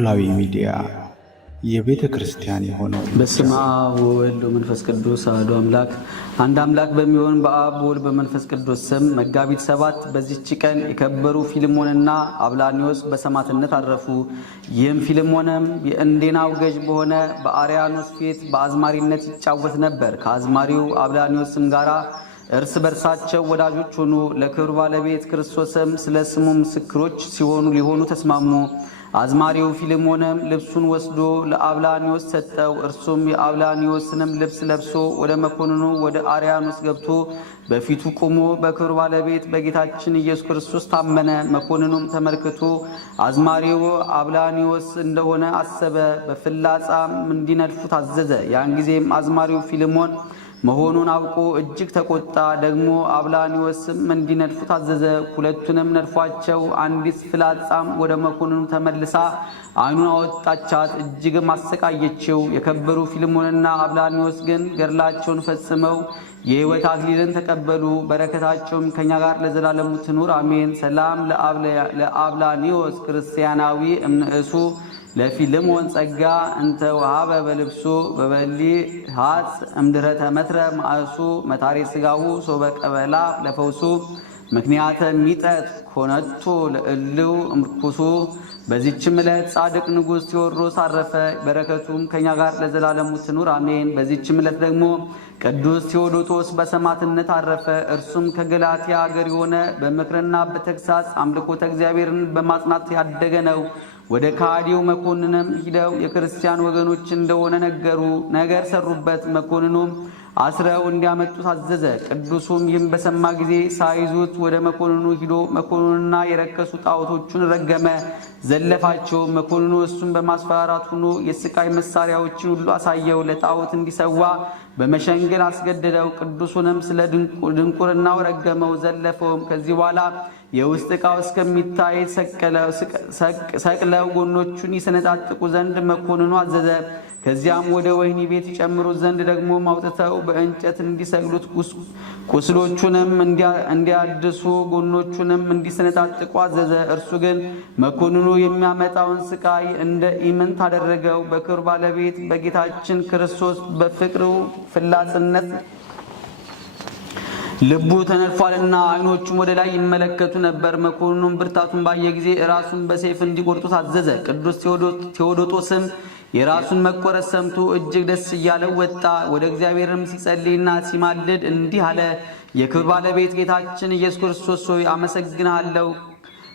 ኖላዊ ሚዲያ የቤተ ክርስቲያን የሆነው በስመ አብ ወወልድ ወመንፈስ ቅዱስ አሐዱ አምላክ አንድ አምላክ በሚሆን በአብ ወልድ በመንፈስ ቅዱስ ስም መጋቢት 7 በዚህች ቀን የከበሩ ፊልሞንና አብላኒዮስ በሰማዕትነት አረፉ። ይህም ፊልሞንም የእንዴናው ገዥ በሆነ በአርያኖስ ፊት በአዝማሪነት ይጫወት ነበር። ከአዝማሪው አብላኒዮስም ጋራ እርስ በርሳቸው ወዳጆች ሆኑ። ለክብር ባለቤት ክርስቶስም ስለ ስሙ ምስክሮች ሊሆኑ ተስማሙ። አዝማሪው ፊልሞንም ልብሱን ወስዶ ለአብላኒዮስ ሰጠው። እርሱም የአብላኒዮስንም ልብስ ለብሶ ወደ መኮንኑ ወደ አርያኖስ ገብቶ በፊቱ ቆሞ በክብር ባለቤት በጌታችን ኢየሱስ ክርስቶስ ታመነ። መኮንኑም ተመልክቶ አዝማሪው አብላኒዮስ እንደሆነ አሰበ። በፍላጻም እንዲነድፉት አዘዘ። ያን ጊዜም አዝማሪው ፊልሞን መሆኑን አውቆ እጅግ ተቆጣ። ደግሞ አብላኒዮስም እንዲነድፉት አዘዘ። ሁለቱንም ነድፏቸው አንዲት ፍላጻም ወደ መኮንኑ ተመልሳ ዓይኑን አወጣቻት፣ እጅግም አሰቃየችው። የከበሩ ፊልሞንና አብላኒዮስ ግን ገድላቸውን ፈጽመው የሕይወት አክሊልን ተቀበሉ። በረከታቸውም ከኛ ጋር ለዘላለሙ ትኑር አሜን። ሰላም ለአብላኒዮስ ክርስቲያናዊ እምንእሱ ለፊልሞን ጸጋ እንተ ወሃበ በልብሱ በበሊ ሃጽ እምድረተ መትረ ማእሱ መታሬ ስጋሁ ሶበ ቀበላ ለፈውሱ ምክንያተ ሚጠት ኮነቶ ለእልው እምርኩሱ። በዚህችም ዕለት ጻድቅ ንጉሥ ቴዎድሮስ አረፈ። በረከቱም ከኛ ጋር ለዘላለሙ ትኑር አሜን። በዚህችም ዕለት ደግሞ ቅዱስ ቴዎዶጦስ በሰማዕትነት አረፈ። እርሱም ከገላትያ አገር የሆነ በምክርና በተግሳጽ አምልኮተ እግዚአብሔርን በማጽናት ያደገ ነው። ወደ ከሃዲው መኮንንም ሂደው የክርስቲያን ወገኖች እንደሆነ ነገር ሰሩበት። መኮንኑም አስረው እንዲያመጡት አዘዘ። ቅዱሱም ይህም በሰማ ጊዜ ሳይዙት ወደ መኮንኑ ሂዶ መኮንኑንና የረከሱ ጣዖቶቹን ረገመ፣ ዘለፋቸው። መኮንኑ እሱን በማስፈራራት ሆኖ የስቃይ መሳሪያዎችን ሁሉ አሳየው። ለጣዖት እንዲሰዋ በመሸንገል አስገደደው። ቅዱሱንም ስለ ድንቁርናው ረገመው፣ ዘለፈውም። ከዚህ በኋላ የውስጥ ዕቃው እስከሚታይ ሰቅለው ጎኖቹን ይሰነጣጥቁ ዘንድ መኮንኑ አዘዘ። ከዚያም ወደ ወህኒ ቤት ይጨምሩት ዘንድ ደግሞ አውጥተው በእንጨት እንዲሰቅሉት፣ ቁስሎቹንም እንዲያድሱ ጎኖቹንም እንዲሰነጣጥቁ አዘዘ። እርሱ ግን መኮንኑ የሚያመጣውን ስቃይ እንደ ኢምንት አደረገው። በክብር ባለቤት በጌታችን ክርስቶስ በፍቅሩ ፍላጽነት ልቡ ተነድፏልና ዓይኖቹም ወደ ላይ ይመለከቱ ነበር። መኮንኑም ብርታቱን ባየ ጊዜ ራሱን በሰይፍ እንዲቆርጡት አዘዘ። ቅዱስ ቴዎዶጦስም የራሱን መቆረጥ ሰምቶ እጅግ ደስ እያለው ወጣ። ወደ እግዚአብሔርም ሲጸልይና ሲማልድ እንዲህ አለ። የክብር ባለቤት ጌታችን ኢየሱስ ክርስቶስ ሆይ አመሰግንሃለሁ።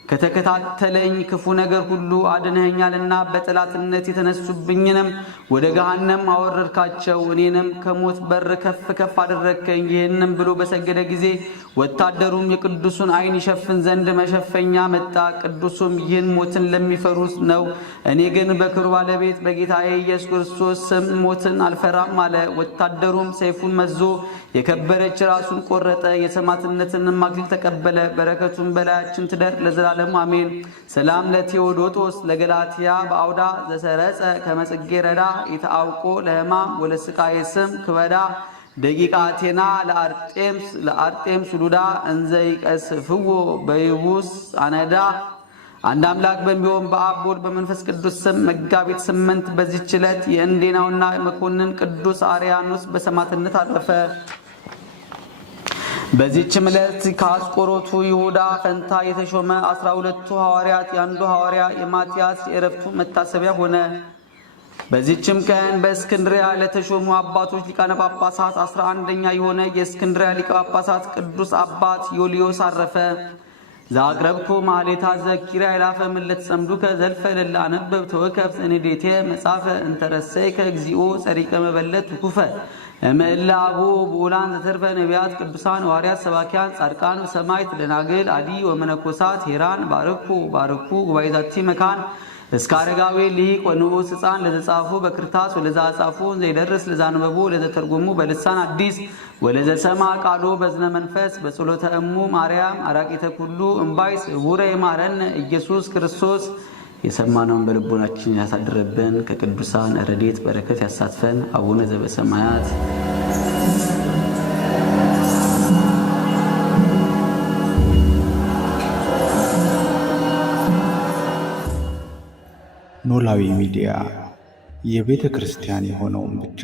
ከተከታተለኝ ክፉ ነገር ሁሉ አድነኸኛልና በጠላትነት የተነሱብኝንም ወደ ገሃነም አወረድካቸው። እኔንም ከሞት በር ከፍ ከፍ አደረግከኝ። ይህንም ብሎ በሰገደ ጊዜ ወታደሩም የቅዱሱን ዓይን ይሸፍን ዘንድ መሸፈኛ መጣ። ቅዱሱም ይህን ሞትን ለሚፈሩት ነው፣ እኔ ግን በክብር ባለቤት በጌታዬ ኢየሱስ ክርስቶስ ስም ሞትን አልፈራም አለ። ወታደሩም ሰይፉን መዞ የከበረች ራሱን ቆረጠ። የሰማዕትነትንም አክሊል ተቀበለ። በረከቱን በላያችን ትደር ለዘላለሙ አሜን። ሰላም ለቴዎዶጦስ ለገላትያ በአውዳ ዘሰረጸ ከመጽጌ ረዳ የተአውቆ ለሕማም ወለስቃየ ስም ክበዳ ደቂቃ አቴና ለአርጤምስ ሉዳ እንዘ ይቀስፍዎ በይቡስ አነዳ። አንድ አምላክ በሚሆን በአብ ወልድ በመንፈስ ቅዱስ ስም መጋቢት 8 በዚህች ዕለት የእንዴናውና መኮንን ቅዱስ አርያኖስ በሰማዕትነት አረፈ። በዚህችም ዕለት ከአስቆሮቱ ይሁዳ ፈንታ የተሾመ 12ቱ ሐዋርያት የአንዱ ሐዋርያ የማትያስ የዕረፍቱ መታሰቢያ ሆነ። በዚህችም ቀን በእስክንድሪያ ለተሾሙ አባቶች ሊቃነ ጳጳሳት 11ኛ የሆነ የእስክንድሪያ ሊቀ ጳጳሳት ቅዱስ አባት ዮልዮስ አረፈ። ዛቅረብኩ ማሌታ ዘኪራ ይላፈ ምለት ጸምዱከ ዘልፈ ለላ አነበብ ተወከፍ እንዴቴ መጻፈ እንተረሰይከ እግዚኦ ጸሪቀ መበለት ኩፈ እምእለ አቡ ብኡላን ዘተርፈ ነቢያት ቅዱሳን ሐዋርያት ሰባኪያን ጻድቃን ሰማዕት ደናግል አዲ ወመነኮሳት ሄራን ባርኩ ጉባኤ ዛቲ መካን እስከ አረጋዊ ሊቅ ወንዑስ ሕፃን ለዘጻፉ በክርታስ ወለዛ ጻፉ ዘይደርስ ለዛንበቡ ለዘተርጎሙ በልሳን አዲስ ወለዘሰማ ቃሉ በዝነ መንፈስ በጸሎተ እሙ ማርያም አራቂተ ኩሉ እምባይስ ውረ ይማረን ኢየሱስ ክርስቶስ። የሰማነውን በልቦናችን ያሳድረብን፣ ከቅዱሳን ረድኤት በረከት ያሳትፈን። አቡነ ዘበሰማያት ኖላዊ ሚዲያ የቤተ ክርስቲያን የሆነውን ብቻ